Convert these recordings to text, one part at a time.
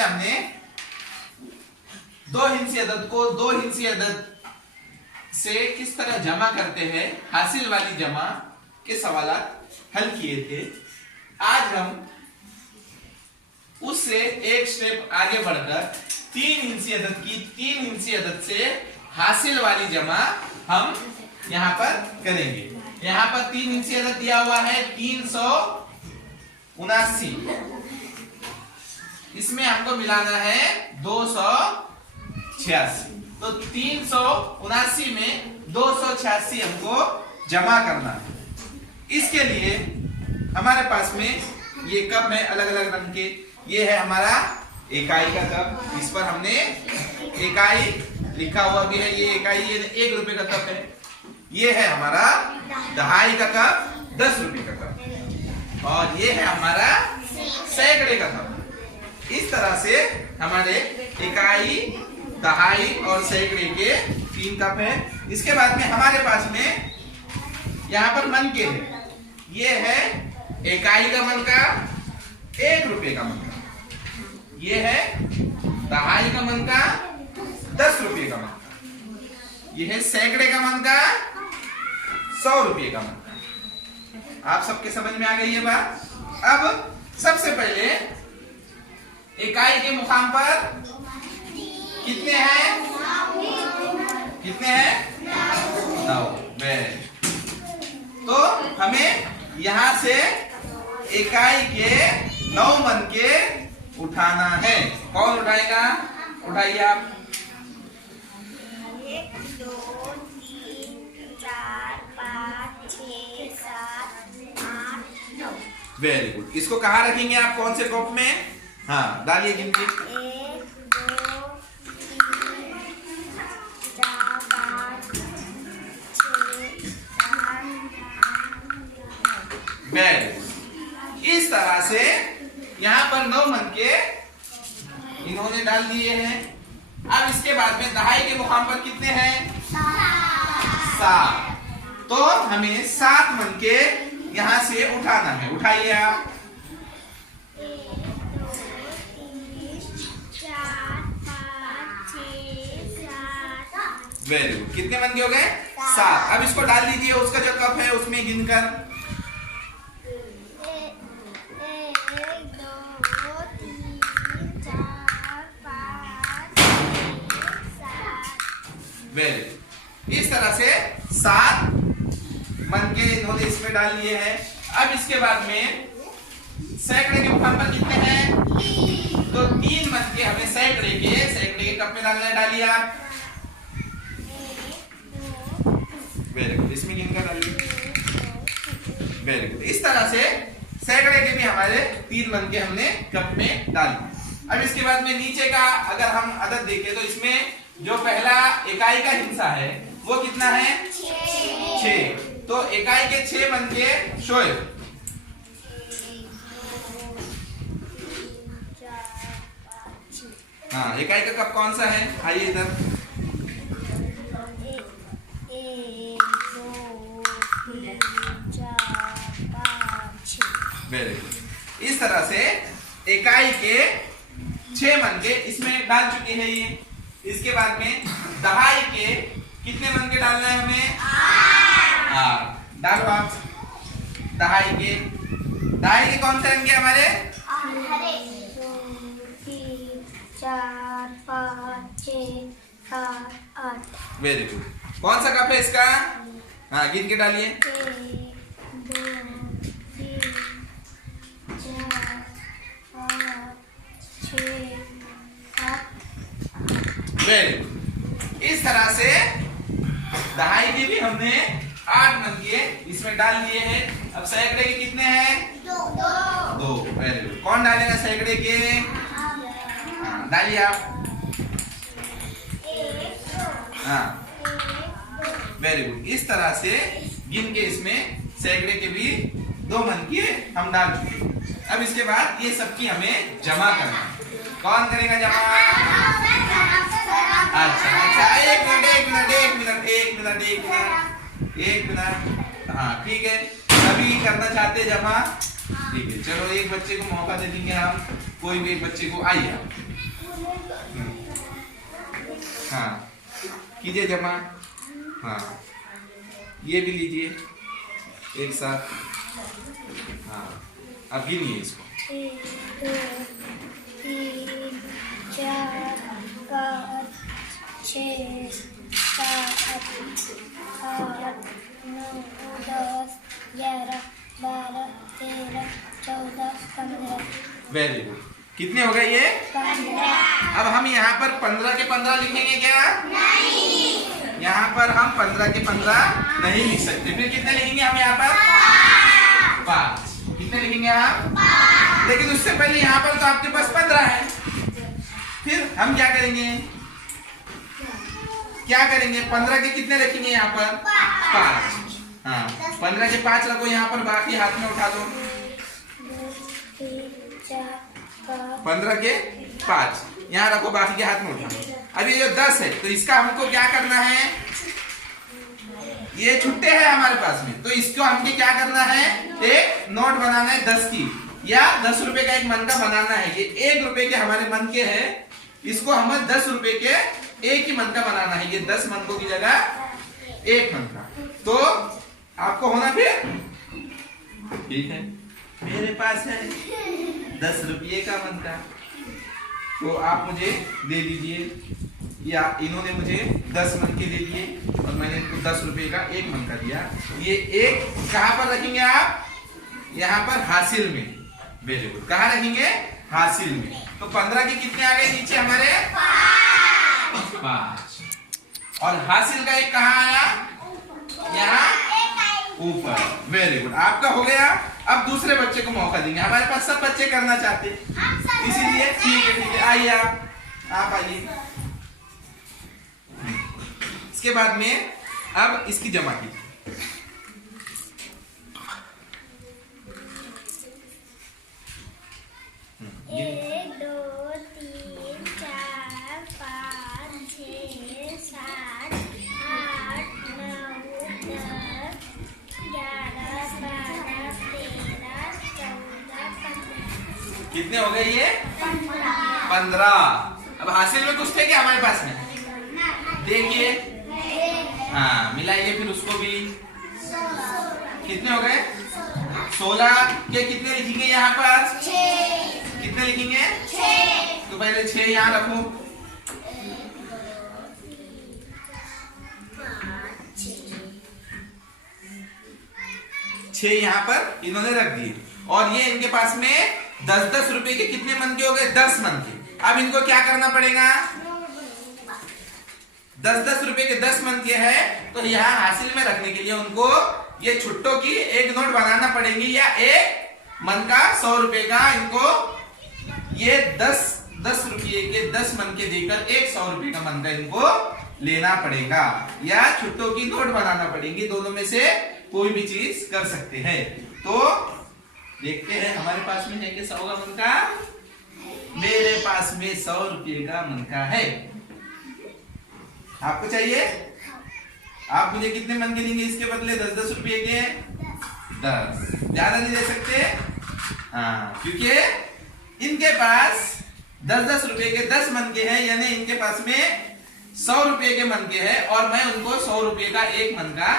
पहले हमने दो हिंसी अदद को दो हिंसी अदद से किस तरह जमा करते हैं, हासिल वाली जमा के सवालात हल किए थे। आज हम उससे एक स्टेप आगे बढ़कर तीन हिंसी अदद से हासिल वाली जमा हम यहां पर करेंगे। यहां पर तीन हिंसी अदद दिया हुआ है 379, इसमें हमको मिलाना है 286। तो 379 में 286 हमको जमा करना है। इसके लिए हमारे पास में ये कप है अलग अलग रंग के। ये है हमारा इकाई का कप, इस पर हमने इकाई लिखा हुआ भी है। ये इकाई, ये 1 रुपए का कप है। ये है हमारा दहाई का कप, 10 रुपए का कप। और ये है हमारा सैकड़े का कप। इस तरह से हमारे इकाई, दहाई और सैकड़े के 3 कप है। इसके बाद में हमारे पास में यहाँ पर मन के है। ये है इकाई का मन का, 1 रुपए का मन का। ये है दहाई का मन का, 10 रुपए का मन का। ये है सैकड़े का मन का, 100 रुपए का मन का। आप सबके समझ में आ गई ये बात। अब सबसे पहले इकाई के मुकाम पर कितने हैं? कितने हैं? 9। तो हमें यहां से इकाई के 9 मन के उठाना है। कौन उठाएगा? उठाइए आप। 1 2 3 4 5 6 7 8 9। Very good. इसको कहाँ रखेंगे आप? कौन से कप में? हाँ, डालिए गिनती। 1 2 3 4 5 6 7 8 9। Very good. इस तरह से यहाँ पर 9 मन के इन्होंने डाल दिए हैं। अब इसके बाद में दहाई के मुकाम पर कितने हैं? 7। तो हमें 7 मन के यहाँ से उठाना है। उठाइए आप। 1 2 3 4 5 6 7। Very good. कितने मन के हो गए? 7। अब इसको डाल दीजिए उसका जो कप है उसमें गिनकर। 1 2 3 4 5 6 7। Very good. इस तरह से 7 मन के इन्होंने इसमें डाल लिए हैं। अब इसके बाद में सैकड़े के मुकाम पर कितने हैं? तो 3 मन के हमें सैकड़े के कप में डालना है। डालिए आप। 1 2 वेरी गुड। इसमें गिनकर डालिए। Very good. इस तरह से सैकड़े के भी हमारे 3 मन के हमने कप में डाल दिए। अब इसके बाद में नीचे का अगर हम अदद देखें तो इसमें जो पहला इकाई का हिस्सा है वो कितना है? 6। तो इकाई के 6 मन के शोएब। हाँ, इकाई का कप कौन सा है? आइए इधर। 1 2 3 4 5 6। Very good. इस तरह से इकाई के 6 मन के इसमें डाल चुके हैं ये। इसके बाद में दहाई के कितने मन के डालना है हमें? 8। डालो आप। दहाई के कौन से रंग के हमारे? 2 3 4 5 6 7 8। Very good. कौन सा कप है इसका? हाँ, गिन के डालिए। 1 2 3 4 5 6 7। Very good. इस तरह से दहाई के भी हमने 8 मन के इसमें डाल दिए हैं। अब सैकड़े के कितने हैं? 2। Very good. कौन डालेगा सैकड़े के? हाँ, डालिए आप। हाँ, वेरी गुड। इस तरह से गिन के इसमें सैकड़े के भी 2 मन के हम डाल चुके हैं। अब इसके बाद ये सबकी हमें जमा करना है। कौन करेगा जमा? अच्छा, 1 मिनट। हाँ, ठीक है। अभी करना चाहते जमा? ठीक है, चलो एक बच्चे को मौका दे देंगे हम। कोई भी एक बच्चे को आइए आप। हाँ कीजिए जमा। हाँ ये भी लीजिए एक साथ। हाँ अब गिनिए इसको। 1 2 3 4 5 6 7 8 9 10 11 12 13 14 15। Very good. कितने हो गए ये? 15। अब हम यहाँ पर 15 के 15 लिखेंगे क्या? नहीं। यहाँ पर हम 15 के 15 नहीं लिख सकते। फिर कितने लिखेंगे हम यहाँ पर? 5। कितने लिखेंगे हम? 5। लेकिन उससे पहले यहाँ पर तो आपके पास 15 है। फिर हम क्या करेंगे? क्या करेंगे? 15 के कितने रखेंगे यहाँ पर? 5। हाँ 15 के 5 रखो यहाँ पर, बाकी हाथ में उठा दो। 15 के 5 यहाँ रखो, बाकी के हाथ में उठा दो। अभी ये 10 है तो इसका हमको क्या करना है? ये छुट्टे है हमारे पास में, तो इसको हमको क्या करना है? एक नोट बनाना है 10 की, या 10 रुपए का एक मन का बनाना है। ये 1 रुपए के हमारे मन के है, इसको हमें 10 रुपए के एक ही मन का बनाना है। ये 10 मनकों की जगह 1 मन का। तो आपको होना फिर ठीक है। मेरे पास है 10 रुपये का मन का, तो आप मुझे दे दीजिए, या इन्होंने मुझे 10 मन के दे दिए और मैंने इनको 10 रुपये का एक मन का दिया। ये एक कहाँ पर रखेंगे आप? यहाँ पर हासिल में। Very good. कहाँ रखेंगे? हासिल में। तो 15 के कितने आ गए नीचे हमारे? 5। और हासिल का एक कहाँ आया? यहाँ ऊपर। Very good. आपका हो गया। अब दूसरे बच्चे को मौका देंगे। हमारे पास सब बच्चे करना चाहते हैं, इसीलिए ठीक है आइए आप आइए। इसके बाद में अब इसकी जमा कीजिए। 1 2 3 4 5 6 7 8 9 10 11 12 13 14 15। कितने हो गए ये? 15। अब हासिल में कुछ थे क्या हमारे पास में? देखिए, हाँ मिलाइए फिर उसको भी। कितने हो गए? 16 के कितने लिखेंगे यहाँ पर? 6। कितने लिखेंगे? 6। तो पहले 6 यहाँ रखो। 6 यहाँ पर इन्होंने रख दिए, और ये इनके पास में 10-10 रुपए के कितने मन के हो गए? 10 मन के। अब इनको क्या करना पड़ेगा? 10-10 रुपए के 10 मन के है, तो यहाँ हासिल में रखने के लिए उनको ये छुट्टों की एक नोट बनाना पड़ेगी, या एक मन का 100 रुपए का इनको ये 10 रुपये के 10 मन के देकर एक 100 रुपए का मन का इनको लेना पड़ेगा, या छुट्टों की नोट बनाना पड़ेगी। दोनों में से कोई भी चीज कर सकते हैं। तो देखते हैं हमारे पास में है कि 100 का मन का? मेरे पास में 100 रुपये का मन का है। आपको चाहिए? आप मुझे कितने मन के लेंगे इसके बदले? 10-10 रुपये के 10। ज्यादा नहीं दे सकते? हाँ, क्योंकि इनके पास 10-10 रुपये के 10 मन के हैं, यानी इनके पास में 100 रुपये के मन के हैं, और मैं उनको 100 रुपये का एक मन का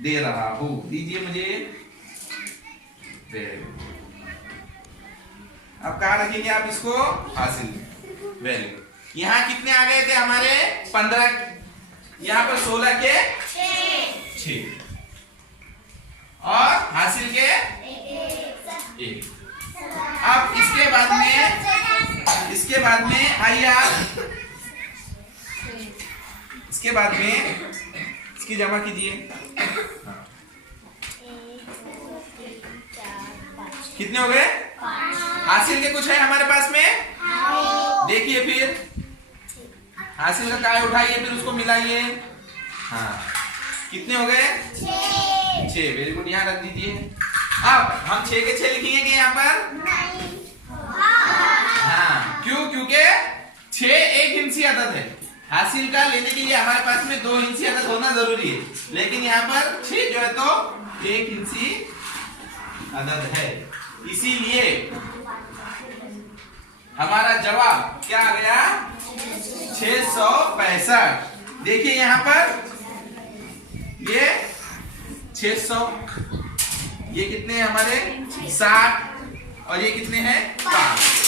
दे रहा हूं। दीजिए मुझे। अब कहाँ रखेंगे आप इसको? हासिल में। Very good. यहाँ कितने आ गए थे हमारे? 15। यहाँ पर 16 के 6 और हासिल के 1। अब इसके बाद में आइए आप, इसके बाद में इसकी जमा कीजिए। कितने हो गए? हासिल के कुछ है हमारे पास में? देखिए फिर हासिल का काय उठाइए, फिर उसको मिलाइए। हाँ कितने हो गए? 6। Very good. यहाँ रख दीजिए। अब हम 6 के 6 लिखेंगे कि यहाँ पर? हाँ, क्यों? क्योंकि 6 एक हिंसी अदद है। हासिल का लेने के लिए हमारे पास में 2 हिंसी अदद होना जरूरी है, लेकिन यहाँ पर 6 जो है तो 1 हिंसी अदद है, इसीलिए हमारा जवाब क्या आ गया? 665। देखिए यहां पर ये 600, ये कितने हैं हमारे? 60, और ये कितने हैं? 5।